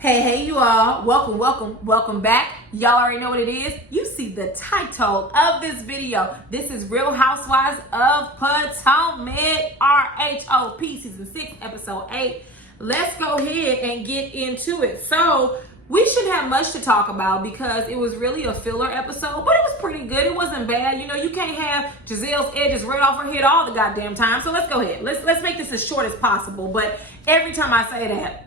Hey, you all. Welcome back. Y'all already know what it is. You see the title of this video. This is Real Housewives of Potomac, RHOP, Season 6, Episode 8. Let's go ahead and get into it. So, we shouldn't have much to talk about because it was really a filler episode, but it was pretty good. It wasn't bad. You know, you can't have Giselle's edges right off her head all the goddamn time. So, let's go ahead. Let's make this as short as possible. But every time I say that,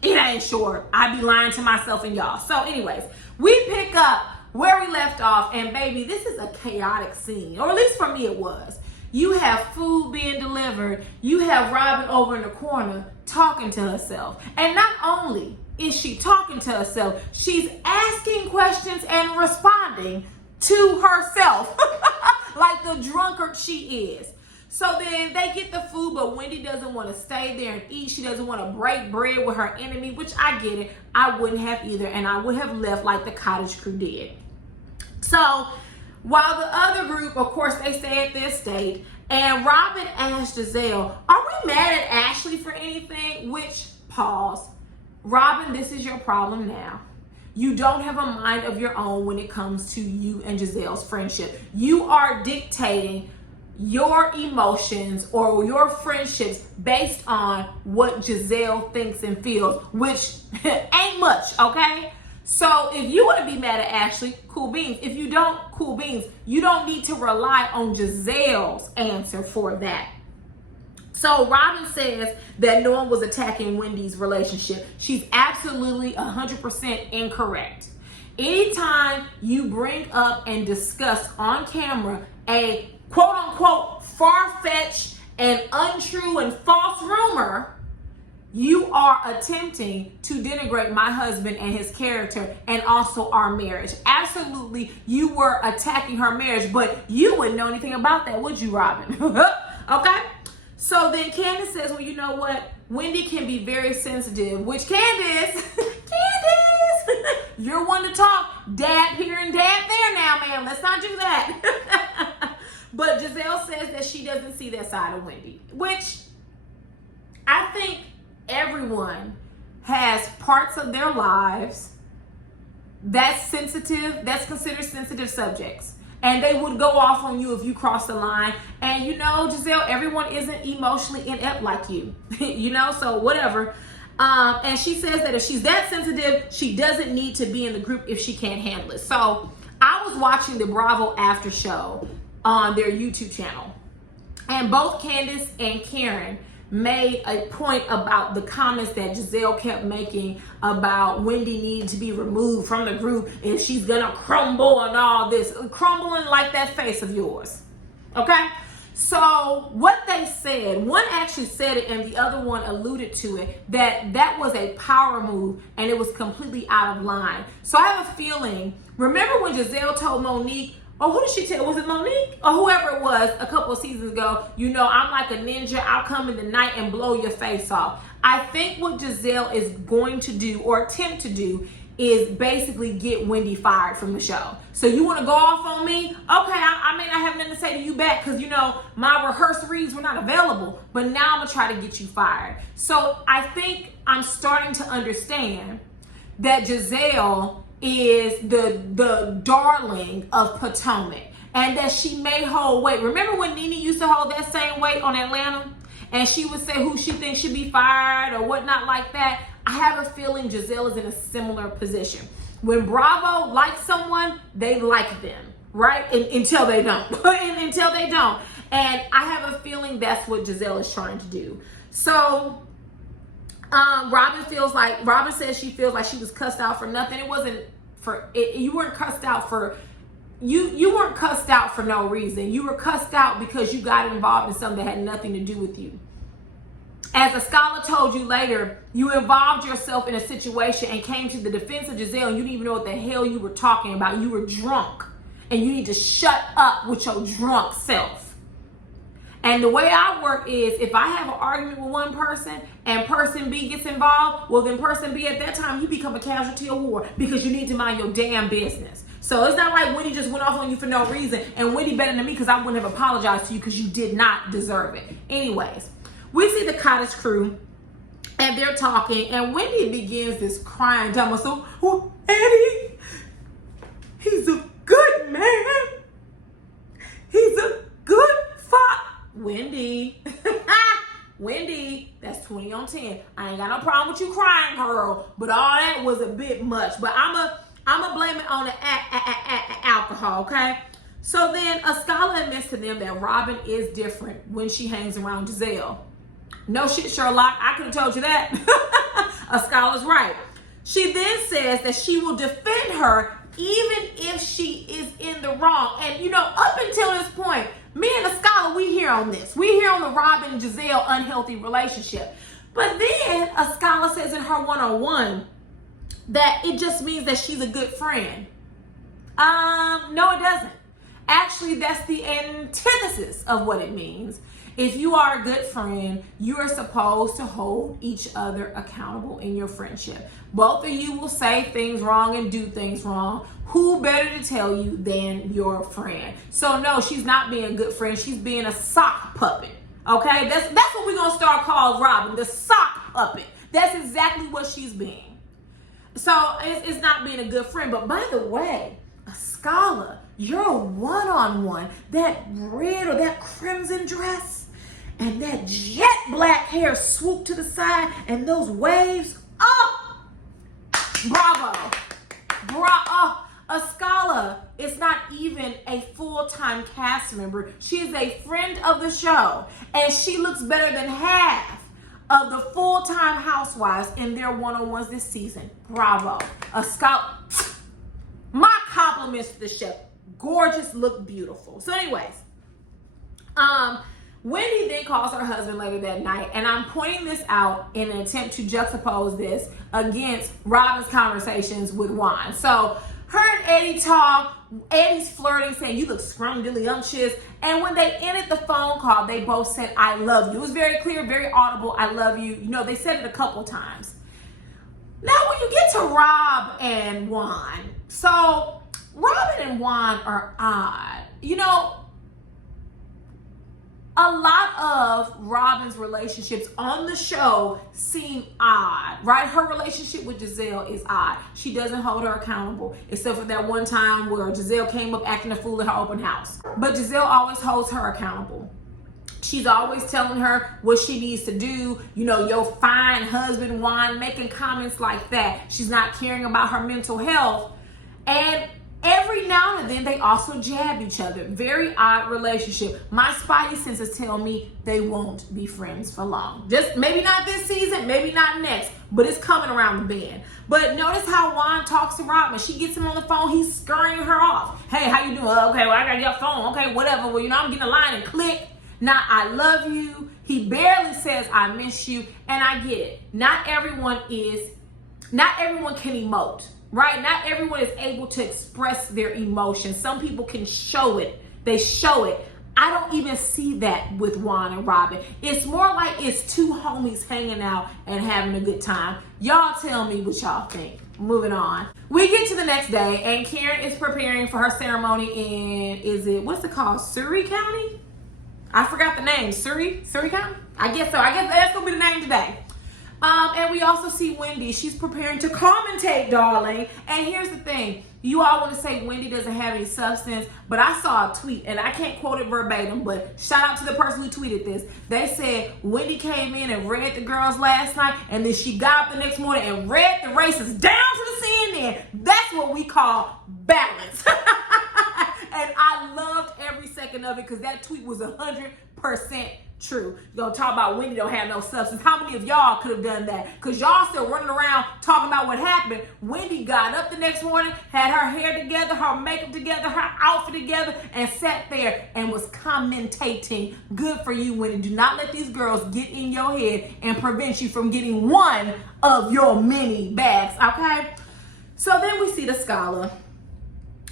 it ain't short. I be lying to myself and y'all. So anyways, we pick up where we left off, and baby, this is a chaotic scene, or at least for me it was. You have food being delivered. You have Robyn over in the corner talking to herself. And not only is she talking to herself, she's asking questions and responding to herself like the drunkard she is. So then they get the food, but Wendy doesn't want to stay there and eat. She doesn't want to break bread with her enemy, which I get it. I wouldn't have either, and I would have left like the cottage crew did. So while the other group, of course, they stay at their state, and Robyn asked Giselle, are we mad at Ashley for anything? Which, pause. Robyn, this is your problem now. You don't have a mind of your own when it comes to you and Giselle's friendship. You are dictating your emotions or your friendships based on what Giselle thinks and feels, which ain't much, okay? So if you want to be mad at Ashley, cool beans. If you don't, cool beans. You don't need to rely on Giselle's answer for that. So Robyn says that no one was attacking Wendy's relationship. She's absolutely 100% incorrect. Anytime you bring up and discuss on camera a quote unquote far-fetched and untrue and false rumor, you are attempting to denigrate my husband and his character and also our marriage. Absolutely, you were attacking her marriage, but you wouldn't know anything about that, would you, Robyn? Okay? So then Candace says, well, you know what? Wendy can be very sensitive, which Candace, you're one to talk dad here and dad there now, ma'am. Let's not do that. But Giselle says that she doesn't see that side of Wendy, which I think everyone has parts of their lives that's sensitive, that's considered sensitive subjects. And they would go off on you if you cross the line. And you know, Giselle, everyone isn't emotionally inept like you, you know, so whatever. And she says that if she's that sensitive, she doesn't need to be in the group if she can't handle it. So I was watching the Bravo after show on their YouTube channel, and both Candace and Karen made a point about the comments that Giselle kept making about Wendy needing to be removed from the group and she's gonna crumble and all this, crumbling like that face of yours. Okay, so what they said, one actually said it and the other one alluded to it, that was a power move and it was completely out of line. So I have a feeling, remember when Giselle told Monique, or who did she tell? Was it Monique? Or whoever it was a couple of seasons ago, you know, I'm like a ninja. I'll come in the night and blow your face off. I think what Giselle is going to do or attempt to do is basically get Wendy fired from the show. So you want to go off on me? Okay, I may not have nothing to say to you back because, you know, my rehearsed reads were not available. But now I'm going to try to get you fired. So I think I'm starting to understand that Giselle is the darling of Potomac and that she may hold weight. Remember when Nene used to hold that same weight on Atlanta and she would say who she thinks should be fired or whatnot like that? I have a feeling Giselle is in a similar position. When Bravo likes someone, they like them, right? Until they don't. Until they don't. And I have a feeling that's what Giselle is trying to do. So Robyn says she feels like she was cussed out for nothing. It wasn't for it. You weren't cussed out for you weren't cussed out for no reason. You were cussed out because you got involved in something that had nothing to do with you. As a scholar told you later, you involved yourself in a situation and came to the defense of Giselle and you didn't even know what the hell you were talking about. You were drunk and you need to shut up with your drunk self. And the way I work is if I have an argument with one person and person B gets involved, well then person B at that time, you become a casualty of war because you need to mind your damn business. So it's not like Wendy just went off on you for no reason and Wendy better than me because I wouldn't have apologized to you because you did not deserve it. Anyways, we see the cottage crew And they're talking, and Wendy begins this crying, talking about, so, oh, Eddie, he's a good man. He's a good father. Wendy, Wendy, that's 20 on 10. I ain't got no problem with you crying, girl, but all that was a bit much. But I'ma blame it on the alcohol, okay? So then Askale admits to them that Robyn is different when she hangs around Giselle. No shit, Sherlock. I could have told you that. Askale's right. She then says that she will defend her even if she is in the wrong. And, you know, up until this point, me and Askale, we here on this. We here on the Robyn and Giselle unhealthy relationship. But then Askale says in her one-on-one that it just means that she's a good friend. No, it doesn't. Actually, that's the antithesis of what it means. If you are a good friend, you are supposed to hold each other accountable in your friendship. Both of you will say things wrong and do things wrong. Who better to tell you than your friend? So no, she's not being a good friend. She's being a sock puppet. Okay, that's what we're gonna start calling Robyn, the sock puppet. That's exactly what she's being. So it's not being a good friend. But by the way, Askale, your one-on-one, that red or that crimson dress, and that jet black hair swooped to the side, and those waves, oh, bravo, bravo. Askale is not even a full-time cast member. She is a friend of the show, and she looks better than half of the full-time housewives in their one-on-ones this season. Bravo. Askale, my compliments to the chef. Gorgeous, look beautiful. So anyways, Wendy then calls her husband later that night, and I'm pointing this out in an attempt to juxtapose this against Robyn's conversations with Juan. So her and Eddie talk. Eddie's flirting, saying, you look scrumdiddlyumptious. And when they ended the phone call, they both said, I love you. It was very clear, very audible, I love you. You know, they said it a couple times. Now, when you get to Rob and Juan, so Robyn and Juan are odd. You know, a lot of Robyn's relationships on the show seem odd, right? Her relationship with Giselle is odd. She doesn't hold her accountable, except for that one time where Giselle came up acting a fool at her open house. But Giselle always holds her accountable. She's always telling her what she needs to do. You know, your fine husband, Juan, making comments like that. She's not caring about her mental health. And every now and then, they also jab each other. Very odd relationship. My spidey senses tell me they won't be friends for long. Just maybe not this season, maybe not next, but it's coming around the bend. But notice how Juan talks to Robyn. She gets him on the phone. He's scurrying her off. Hey, how you doing? Okay, well, I got your phone. Okay, whatever. Well, you know, I'm getting a line and click. Now, I love you. He barely says, I miss you. And I get it. Not everyone can emote. Right? Not everyone is able to express their emotions. Some people can show it. They show it. I don't even see that with Juan and Robyn. It's more like it's two homies hanging out and having a good time. Y'all tell me what y'all think. Moving on. We get to the next day, and Karen is preparing for her ceremony in, what's it called? Surrey County? I forgot the name. Surrey County? I guess so. I guess that's going to be the name today. And we also see Wendy. She's preparing to commentate, darling. And here's the thing. You all want to say Wendy doesn't have any substance, but I saw a tweet, and I can't quote it verbatim, but shout out to the person who tweeted this. They said Wendy came in and read the girls last night, and then she got up the next morning and read the races down to the CNN. That's what we call balance. And I loved every second of it because that tweet was 100% true. You're going to talk about Wendy don't have no substance. How many of y'all could have done that? Because y'all still running around talking about what happened. Wendy got up the next morning, had her hair together, her makeup together, her outfit together, and sat there and was commentating. Good for you, Wendy. Do not let these girls get in your head and prevent you from getting one of your many bags, okay? So then we see the Askale.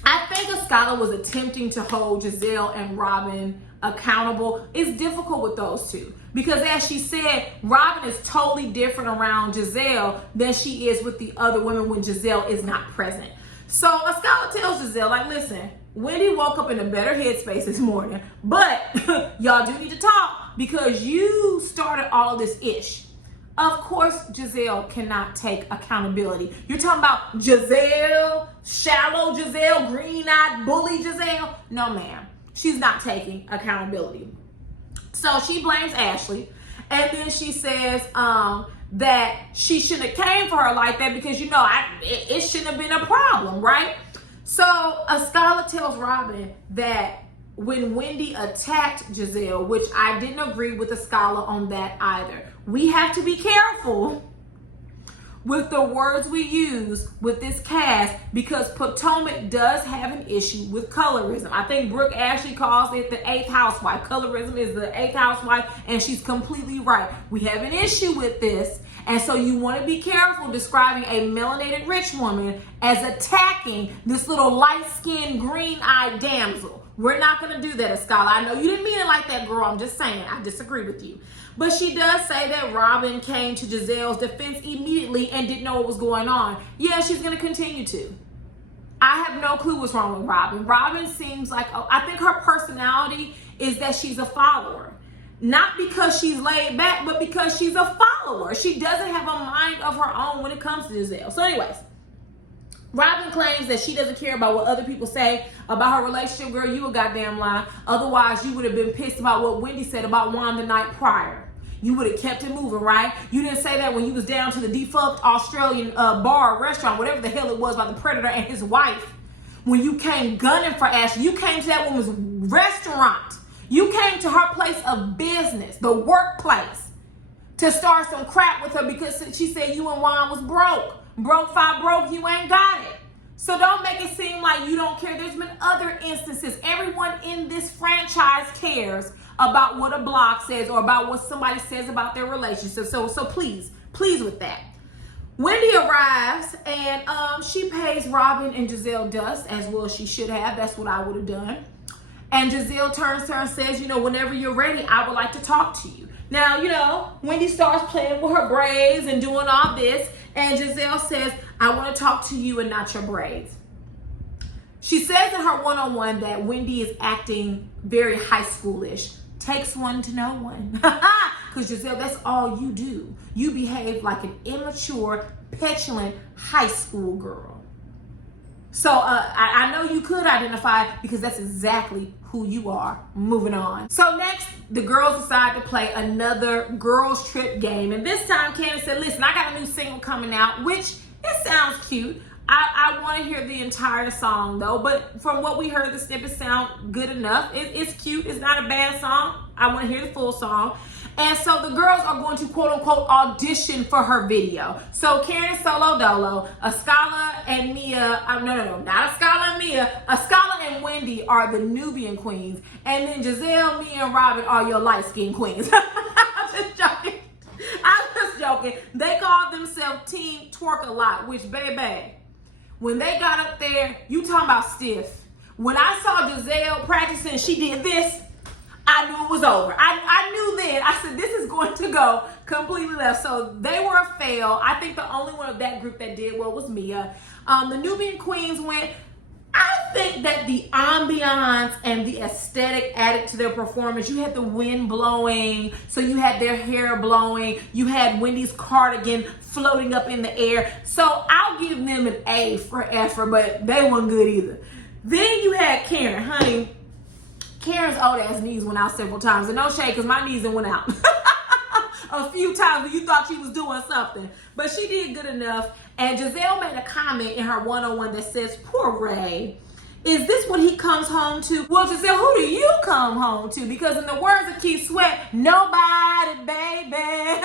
I think Askale was attempting to hold Giselle and Robyn accountable. It's difficult with those two because, as she said, Robyn is totally different around Giselle than she is with the other women when Giselle is not present. So Askale tells Giselle, like, listen, Wendy woke up in a better headspace this morning, but y'all do need to talk because you started all of this ish. Of course, Giselle cannot take accountability. You're talking about Giselle, shallow Giselle, green-eyed bully Giselle? No, ma'am. She's not taking accountability. So she blames Ashley. And then she says that she shouldn't have came for her like that because, you know, it shouldn't have been a problem, right? So Askala tells Robyn that when Wendy attacked Giselle, which I didn't agree with Askala on that either, we have to be careful with the words we use with this cast because Potomac does have an issue with colorism. I think Brooke Ashley calls it the 8th housewife. Colorism is the 8th housewife, and she's completely right. We have an issue with this, and so you want to be careful describing a melanated rich woman as attacking this little light-skinned, green-eyed damsel. We're not going to do that, Askala. I know you didn't mean it like that, girl. I'm just saying. I disagree with you. But she does say that Robyn came to Giselle's defense immediately and didn't know what was going on. Yeah, she's going to continue to. I have no clue what's wrong with Robyn. Robyn seems like, I think her personality is that she's a follower. Not because she's laid back, but because she's a follower. She doesn't have a mind of her own when it comes to Giselle. So anyways, Robyn claims that she doesn't care about what other people say about her relationship. Girl, you a goddamn lie. Otherwise, you would have been pissed about what Wendy said about Juan the night prior. You would have kept it moving, right? You didn't say that when you was down to the defunct Australian bar or restaurant, whatever the hell it was, about the predator and his wife. When you came gunning for Ashley, you came to that woman's restaurant. You came to her place of business, the workplace, to start some crap with her because she said you and Juan was broke. Broke, five broke, you ain't got it. So don't make it seem like you don't care. There's been other instances. Everyone in this franchise cares about what a blog says or about what somebody says about their relationship. So please with that. Wendy arrives and she pays Robyn and Giselle dust as well as she should have. That's what I would have done. And Giselle turns to her and says, you know, whenever you're ready, I would like to talk to you. Now, you know, Wendy starts playing with her braids and doing all this. And Giselle says, I want to talk to you and not your braids. She says in her one-on-one that Wendy is acting very high schoolish. Takes one to know one. Because Giselle, that's all you do. You behave like an immature, petulant high school girl. So I know you could identify because that's exactly who you are. Moving on. So next, the girls decide to play another girls trip game. And this time, Candace said, listen, I got a new single coming out, which it sounds cute. I want to hear the entire song though, but from what we heard, the snippets sound good enough. It's cute. It's not a bad song. I want to hear the full song. And so the girls are going to quote unquote audition for her video. So Karen Solo Dolo, Askala and Mia, no, not Askala and Mia. Askala and Wendy are the Nubian queens. And then Giselle, Mia, and Robyn are your light-skinned queens. I'm just joking. I'm just joking. They call themselves Team Twerk a lot, which baby, when they got up there, you talking about stiff. When I saw Giselle practicing, she did this, I knew it was over. I knew then. I said, this is going to go completely left. So they were a fail. I think the only one of that group that did well was Mia. The Nubian Queens went. I think that the ambiance and the aesthetic added to their performance. You had the wind blowing, so you had their hair blowing. You had Wendy's cardigan floating up in the air. So I'll give them an A for effort, but they weren't good either. Then you had Karen, honey. Karen's old ass knees went out several times. And no shade, because my knees went out a few times when you thought she was doing something. But she did good enough. And Giselle made a comment in her one-on-one that says, poor Ray, is this what he comes home to? Well, Giselle, who do you come home to? Because in the words of Keith Sweat, nobody, baby.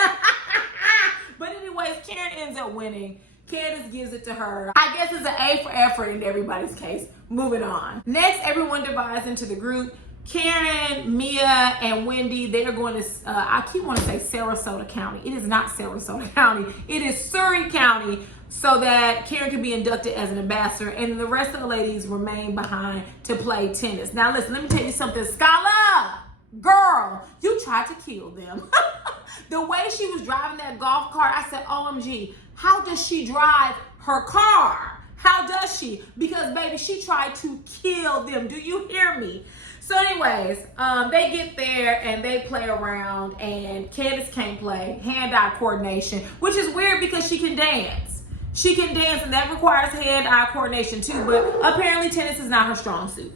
But anyways, Karen ends up winning. Candace gives it to her. I guess it's an A for effort in everybody's case. Moving on. Next, everyone divides into the group. Karen, Mia, and Wendy, they are going to, I keep wanting to say Sarasota County. It is not Sarasota County. It is Surrey County, so that Karen can be inducted as an ambassador, and the rest of the ladies remain behind to play tennis. Now listen, let me tell you something. Scholar, girl, you tried to kill them. The way she was driving that golf cart, I said, OMG, how does she drive her car? How does she? Because, baby, she tried to kill them. Do you hear me? So anyways, they get there and they play around, and Candace can't play hand-eye coordination, which is weird because she can dance. She can dance, and that requires hand-eye coordination too, but apparently tennis is not her strong suit.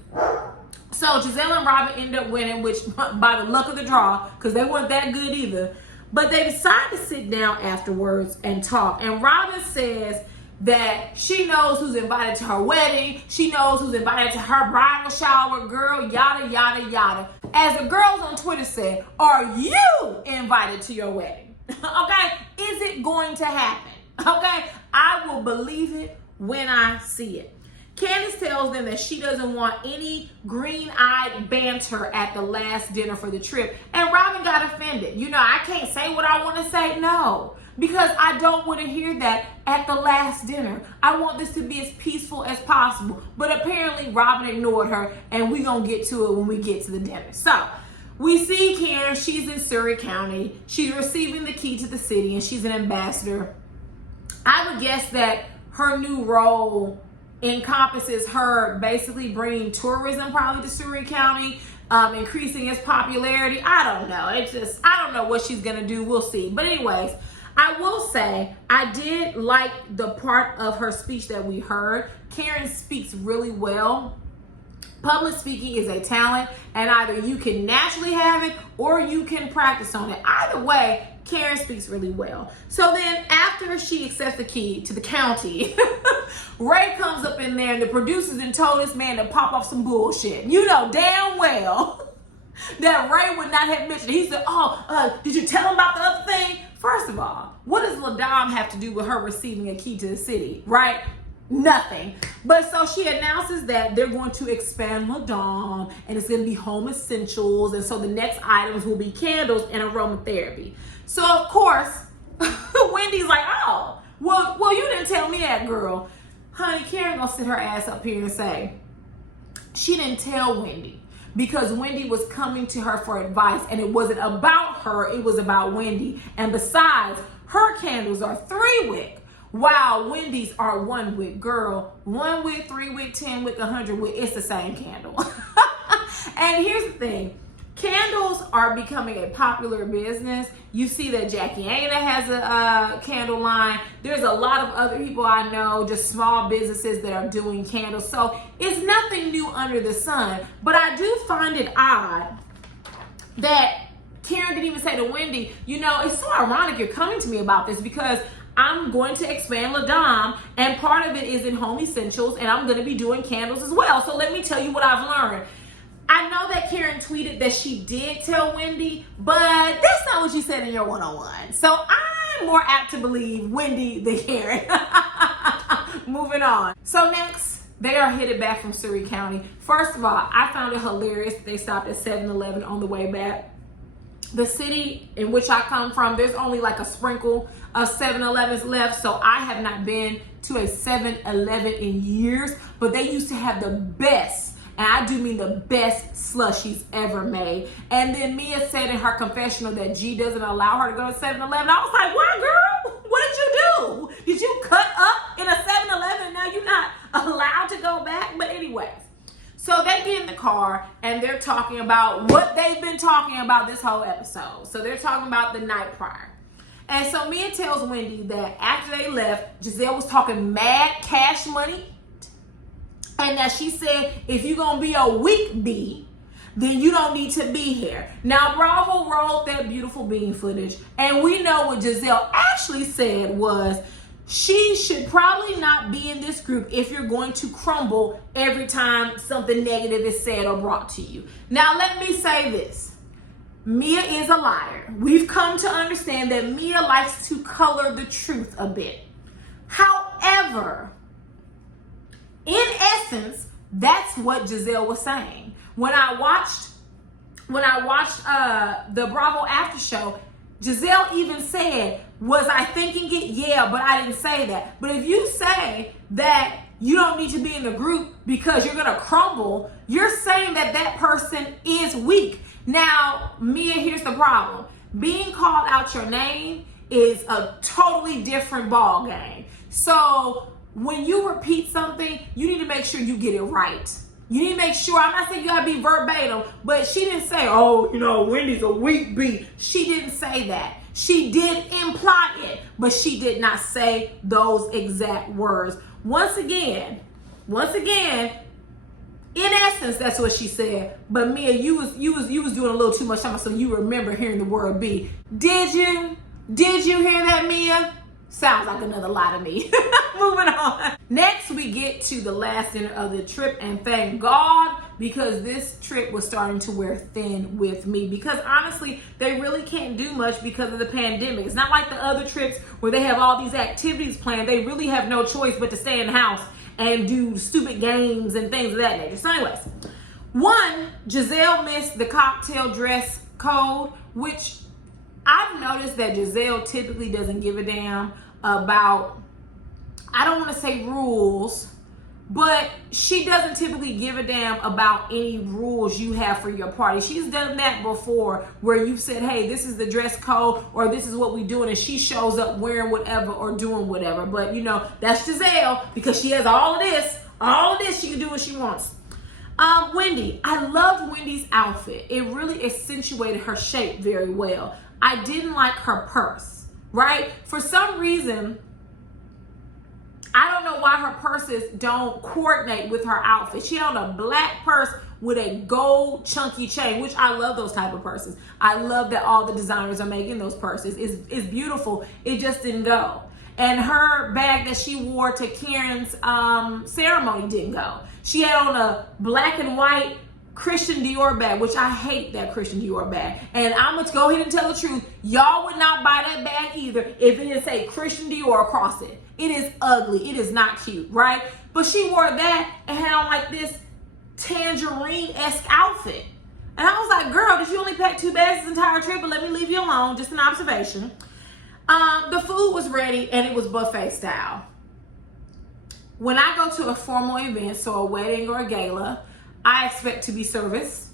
So Giselle and Robyn end up winning, which by the luck of the draw, because they weren't that good either. But they decide to sit down afterwards and talk. And Robyn says that she knows who's invited to her wedding. She knows who's invited to her bridal shower. Girl, yada, yada, yada. As the girls on Twitter said, are you invited to your wedding? Okay? Is it going to happen? Okay? I will believe it when I see it. Candace tells them that she doesn't want any green-eyed banter at the last dinner for the trip. And Robyn got offended. You know, I can't say what I want to say. No, because I don't want to hear that at the last dinner. I want this to be as peaceful as possible. But apparently Robyn ignored her, and we're going to get to it when we get to the dinner. So we see Karen. She's in Surrey County. She's receiving the key to the city, and she's an ambassador. I would guess that her new role encompasses her basically bringing tourism probably to Surrey County, increasing its popularity. I don't know. I don't know what she's going to do. We'll see. But anyways, I will say I did like the part of her speech that we heard. Karen speaks really well. Public speaking is a talent, and either you can naturally have it or you can practice on it. Either way, Karen speaks really well. So then after she accepts the key to the county, Ray comes up in there, and the producers and told this man to pop off some bullshit. You know damn well that Ray would not have mentioned it. He said, did you tell him about the other thing? First of all, what does LaDame have to do with her receiving a key to the city, right? Nothing. But so she announces that they're going to expand LaDame, and it's going to be home essentials, and so the next items will be candles and aromatherapy. So of course, Wendy's like, oh, well, you didn't tell me that, girl. Honey, Karen gonna sit her ass up here and say she didn't tell Wendy because Wendy was coming to her for advice, and it wasn't about her, it was about Wendy. And besides, her candles are 3-wick, while Wendy's are 1-wick. Girl, 1 wick, 3 wick, 10 wick, 100 wick, it's the same candle. And here's the thing. Candles are becoming a popular business. You see that Jackie Aina has a candle line. There's a lot of other people I know, just small businesses that are doing candles. So it's nothing new under the sun. But I do find it odd that Karen didn't even say to Wendy, you know, it's so ironic you're coming to me about this because I'm going to expand LaDame, and part of it is in home essentials, and I'm going to be doing candles as well. So let me tell you what I've learned. I know that Karen tweeted that she did tell Wendy, but that's not what she said in your one-on-one. So I'm more apt to believe Wendy than Karen. Moving on. So next, they are headed back from Surrey County. First of all, I found it hilarious that they stopped at 7-Eleven on the way back. The city in which I come from, there's only like a sprinkle of 7-Elevens left, so I have not been to a 7-Eleven in years, but they used to have the best, and I do mean the best slushies ever made. And then Mia said in her confessional that G doesn't allow her to go to 7-Eleven. I was like, what, girl? What did you do? Did you cut up in a 7-Eleven? Now you're not allowed to go back? But anyways, so they get in the car and they're talking about what they've been talking about this whole episode. So they're talking about the night prior. And so Mia tells Wendy that after they left, Giselle was talking mad cash money. And that she said, if you're going to be a weak bee, then you don't need to be here. Now, Bravo rolled that beautiful bean footage. And we know what Giselle actually said was, she should probably not be in this group if you're going to crumble every time something negative is said or brought to you. Now, let me say this. Mia is a liar. We've come to understand that Mia likes to color the truth a bit. However, in essence, that's what Giselle was saying. When I watched the Bravo after show, Giselle even said, was I thinking it? Yeah, but I didn't say that. But if you say that you don't need to be in the group because you're going to crumble, you're saying that that person is weak. Now, Mia, here's the problem. Being called out your name is a totally different ball game. So when you repeat something, you need to make sure you get it right. You need to make sure, I'm not saying you gotta be verbatim, but she didn't say, oh, Wendy's a weak beat. She didn't say that. She did imply it, but she did not say those exact words. Once again, in essence, that's what she said. But Mia, you was doing a little too much time, so you remember hearing the word "be." Did you hear that, Mia? Sounds like another lie to me. Moving on. Next, we get to the last dinner of the trip, and thank God, because this trip was starting to wear thin with me. Because honestly, they really can't do much because of the pandemic. It's not like the other trips where they have all these activities planned. They really have no choice but to stay in the house and do stupid games and things of that nature. So anyways, one, Giselle missed the cocktail dress code, which I've noticed that Giselle typically doesn't give a damn about, I don't want to say rules, but she doesn't typically give a damn about any rules you have for your party. She's done that before where you've said, hey, this is the dress code or this is what we're doing, and she shows up wearing whatever or doing whatever. But that's Giselle, because she has all of this, she can do what she wants. Wendy, I loved Wendy's outfit. It really accentuated her shape very well. I didn't like her purse, right? For some reason, I don't know why her purses don't coordinate with her outfit. She had on a black purse with a gold chunky chain, which I love those type of purses. I love that all the designers are making those purses. It's beautiful. It just didn't go. And her bag that she wore to Karen's ceremony didn't go. She had on a black and white Christian Dior bag, which I hate that Christian Dior bag. And I'm going to go ahead and tell the truth. Y'all would not buy that bag either if it didn't say Christian Dior across it. It is ugly. It is not cute, right? But she wore that and had on like this tangerine-esque outfit. And I was like, girl, did you only pack 2 bags this entire trip? But let me leave you alone. Just an observation. The food was ready and it was buffet style. When I go to a formal event, so a wedding or a gala, I expect to be serviced.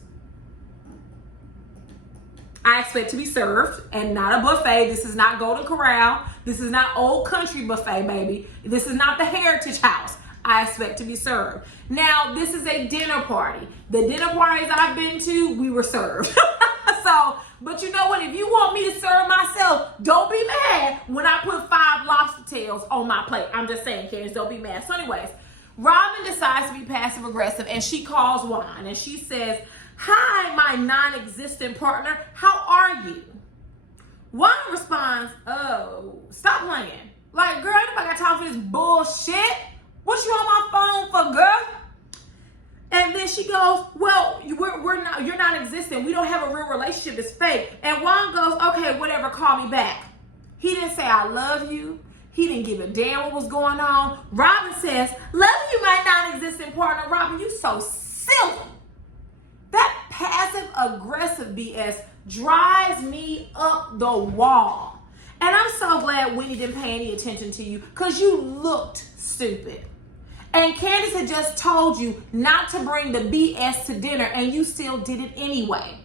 I expect to be served and not a buffet. This is not Golden Corral. This is not Old Country Buffet, baby. This is not the Heritage House. I expect to be served. Now, this is a dinner party. The dinner parties I've been to, we were served. But you know what? If you want me to serve myself, don't be mad when I put 5 lobster tails on my plate. I'm just saying, kids, don't be mad. So anyways, Robyn decides to be passive aggressive and she calls Juan and she says, hi, my non-existent partner, how are you? Juan responds, oh, stop playing. Like, girl, ain't nobody got time for this bullshit. What you on my phone for, girl? And then she goes, well, you're not existent. We don't have a real relationship. It's fake. And Juan goes, okay, whatever, call me back. He didn't say, I love you. He didn't give a damn what was going on. Robyn says, love you, my non-existent partner. Robyn, you so silly. That passive-aggressive BS drives me up the wall. And I'm so glad Wendy didn't pay any attention to you because you looked stupid. And Candace had just told you not to bring the BS to dinner and you still did it anyway.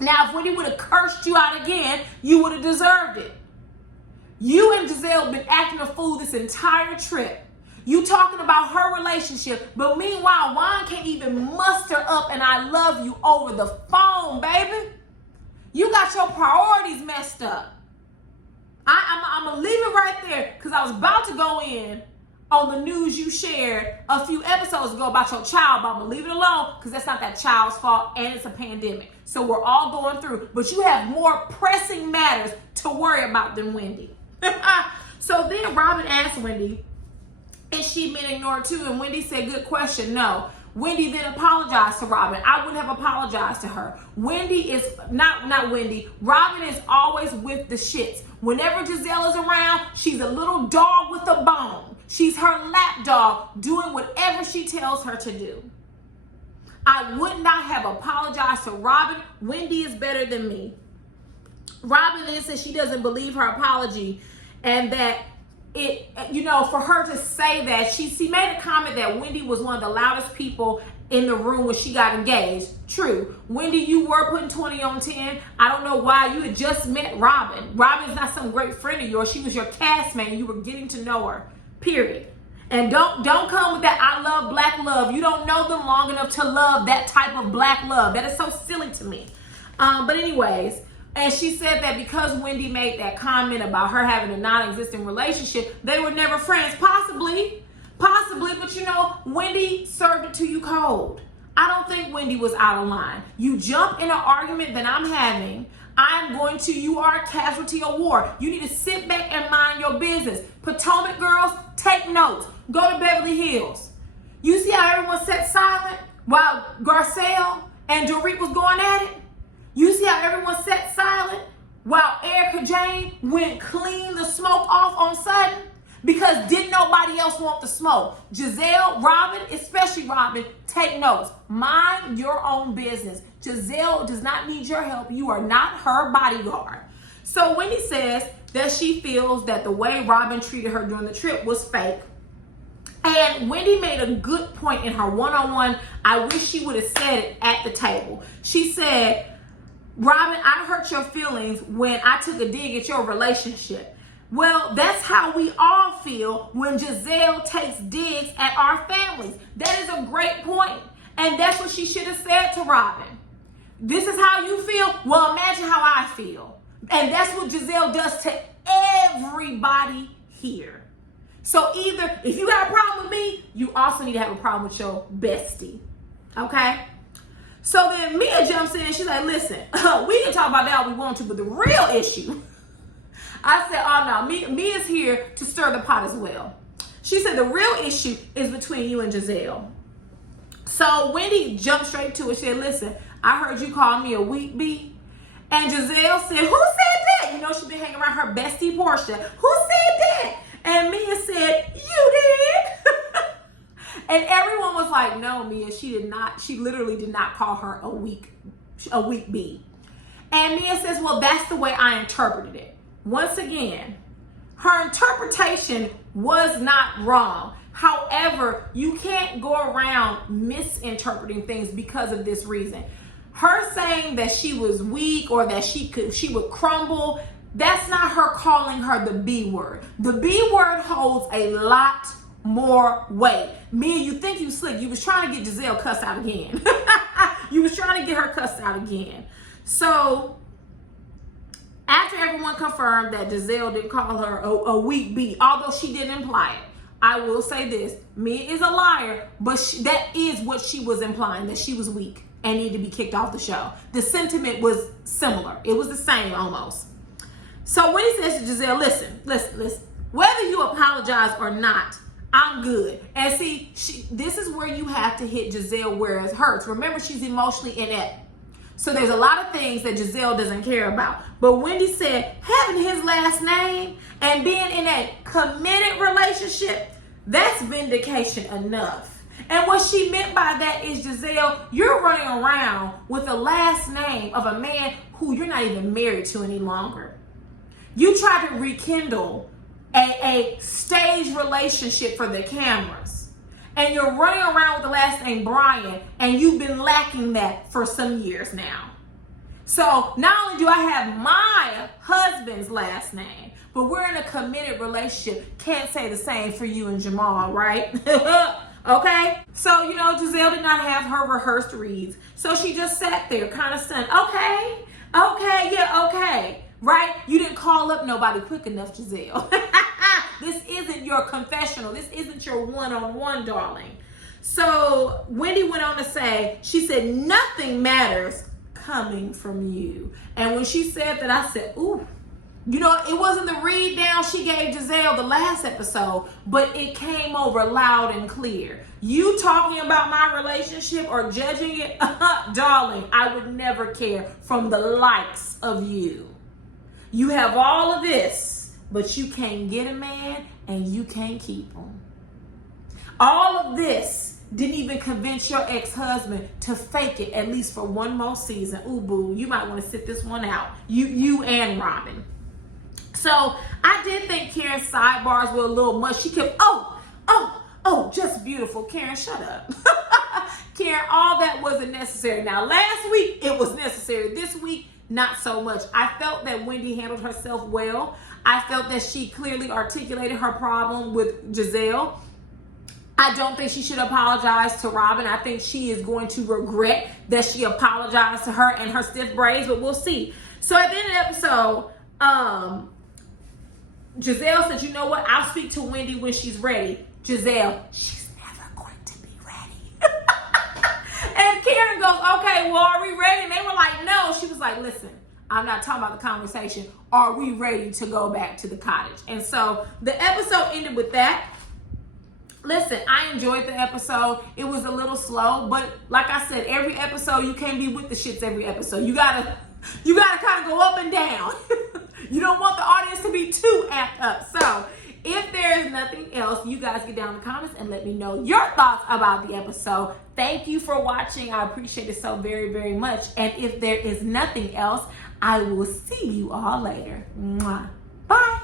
Now, if Wendy would have cursed you out again, you would have deserved it. You and Giselle have been acting a fool this entire trip. You talking about her relationship, but meanwhile, Juan can't even muster up and I love you over the phone, baby. You got your priorities messed up. I'm going to leave it right there because I was about to go in on the news you shared a few episodes ago about your child, but I'm going to leave it alone because that's not that child's fault and it's a pandemic. So we're all going through, but you have more pressing matters to worry about than Wendy. So then Robyn asked Wendy, is she been ignored too? And Wendy said, good question, no. Wendy then apologized to Robyn. I wouldn't have apologized to her. Wendy is, not Wendy, Robyn is always with the shits. Whenever Giselle is around, she's a little dog with a bone. She's her lap dog doing whatever she tells her to do. I would not have apologized to Robyn. Wendy is better than me. Robyn then says she doesn't believe her apology and that for her to say that, she made a comment that Wendy was one of the loudest people in the room when she got engaged. True. Wendy, you were putting 20 on 10. I don't know why. You had just met Robyn. Robyn's not some great friend of yours. She was your castmate and you were getting to know her. Period. And don't come with that I love black love. You don't know them long enough to love that type of black love. That is so silly to me. But anyways, and she said that because Wendy made that comment about her having a non-existent relationship, they were never friends. Possibly, but you know, Wendy served it to you cold. I don't think Wendy was out of line. You jump in an argument that I'm having, you are a casualty of war. You need to sit back and mind your business. Potomac girls, take notes. Go to Beverly Hills. You see how everyone sat silent while Garcelle and Dorit was going at it? You see how everyone sat silent while Erica Jane went clean the smoke off on Sudden? Because didn't nobody else want the smoke. Giselle, Robyn, especially Robyn, take notes. Mind your own business. Giselle does not need your help. You are not her bodyguard. So Wendy says that she feels that the way Robyn treated her during the trip was fake. And Wendy made a good point in her one-on-one. I wish she would have said it at the table. She said, Robyn, I hurt your feelings when I took a dig at your relationship. Well, that's how we all feel when Giselle takes digs at our families. That is a great point. And that's what she should have said to Robyn. This is how you feel? Well, imagine how I feel. And that's what Giselle does to everybody here. So either if you got a problem with me, you also need to have a problem with your bestie. Okay? So then Mia jumps in and she's like, listen, we can talk about that all we want to, but the real issue, I said, oh no, Mia's here to stir the pot as well. She said the real issue is between you and Giselle. So Wendy jumped straight to it. She said, listen, I heard you call me a weak bee. And Giselle said, who said that? You know, she's been hanging around her bestie, Portia. Who said that? And Mia said, you did. And everyone was like, no, Mia, she did not. She literally did not call her a weak bee. And Mia says, well, that's the way I interpreted it. Once again, her interpretation was not wrong. However, you can't go around misinterpreting things because of this reason. Her saying that she was weak or that she would crumble, that's not her calling her the B word. The B word holds a lot more weight. Mia, you think you slick. You was trying to get Giselle cussed out again. You was trying to get her cussed out again. So after everyone confirmed that Giselle didn't call her a weak bee, although she didn't imply it, I will say this. Mia is a liar, but that is what she was implying, that she was weak and needed to be kicked off the show. The sentiment was similar. It was the same almost. So when he says to Giselle, listen, whether you apologize or not, I'm good. And see, this is where you have to hit Giselle where it hurts. Remember, she's emotionally inept. So there's a lot of things that Giselle doesn't care about. But Wendy said, having his last name and being in a committed relationship, that's vindication enough. And what she meant by that is, Giselle, you're running around with the last name of a man who you're not even married to any longer. You tried to rekindle a staged relationship for the cameras. And you're running around with the last name Brian, and you've been lacking that for some years now. So not only do I have my husband's last name, but we're in a committed relationship. Can't say the same for you and Jamal, right? Okay? So, you know, Giselle did not have her rehearsed reads. So she just sat there kind of stunned. Okay, yeah, okay. Right? You didn't call up nobody quick enough, Giselle. This isn't your confessional. This isn't your one-on-one, darling. So Wendy went on to say, she said, nothing matters coming from you. And when she said that, I said, ooh. You know, it wasn't the read down she gave Giselle the last episode, but it came over loud and clear. You talking about my relationship or judging it, darling, I would never care from the likes of you. You have all of this, but you can't get a man and you can't keep him. All of this didn't even convince your ex-husband to fake it at least for one more season. Ooh, boo, you might want to sit this one out. You and Robyn. So I did think Karen's sidebars were a little much. She kept, just beautiful. Karen, shut up. Karen, all that wasn't necessary. Now, last week, it was necessary. This week, not so much. I felt that Wendy handled herself well. I felt that she clearly articulated her problem with Giselle. I don't think she should apologize to Robyn. I think she is going to regret that she apologized to her and her stiff braids, but we'll see. So at the end of the episode, Giselle said, you know what? I'll speak to Wendy when she's ready. Giselle, she's never going to be ready. And Karen goes, okay, well, are we ready? And they were like, no. She was like, listen, I'm not talking about the conversation. Are we ready to go back to the cottage? And so the episode ended with that. Listen, I enjoyed the episode. It was a little slow, but like I said, every episode, you can't be with the shits every episode. You gotta kind of go up and down. You don't want the audience to be too amped up. So if there's nothing else, you guys get down in the comments and let me know your thoughts about the episode. Thank you for watching. I appreciate it so very, very much. And if there is nothing else, I will see you all later. Mwah. Bye.